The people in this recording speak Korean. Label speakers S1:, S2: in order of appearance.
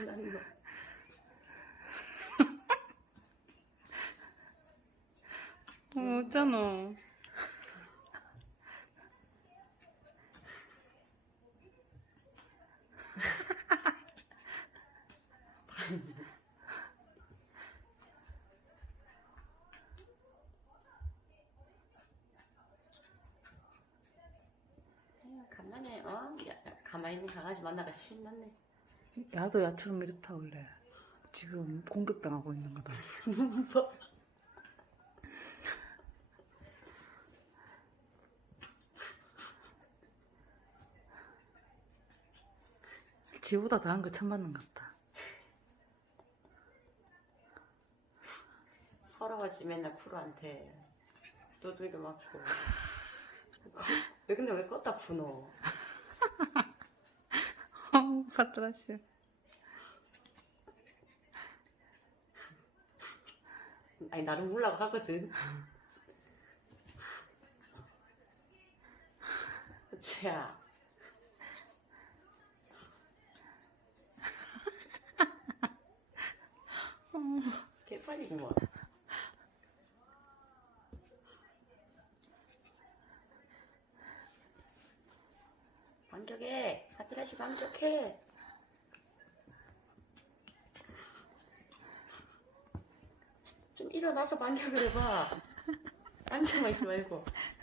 S1: 된다는 거. 어, 어쩌노.
S2: 간만에 어 가만히 있는 강아지 만나가 신났네.
S1: 야도 야처럼 이렇다 원래. 지금 공격당하고 있는 거다. 지보다 더한 거 처음 받는 것 같다.
S2: 서러워지 맨날 쿠루한테 두들겨 맞고. 왜 근데 왜 껐다 푸노?
S1: 파트라시.
S2: 아니 나름 몰라고 하거든. 주야. 개빨이구만. 반격해. 하트라시 반격해. 좀 일어나서 반격을 해봐. 앉아만 있지 말고. 아,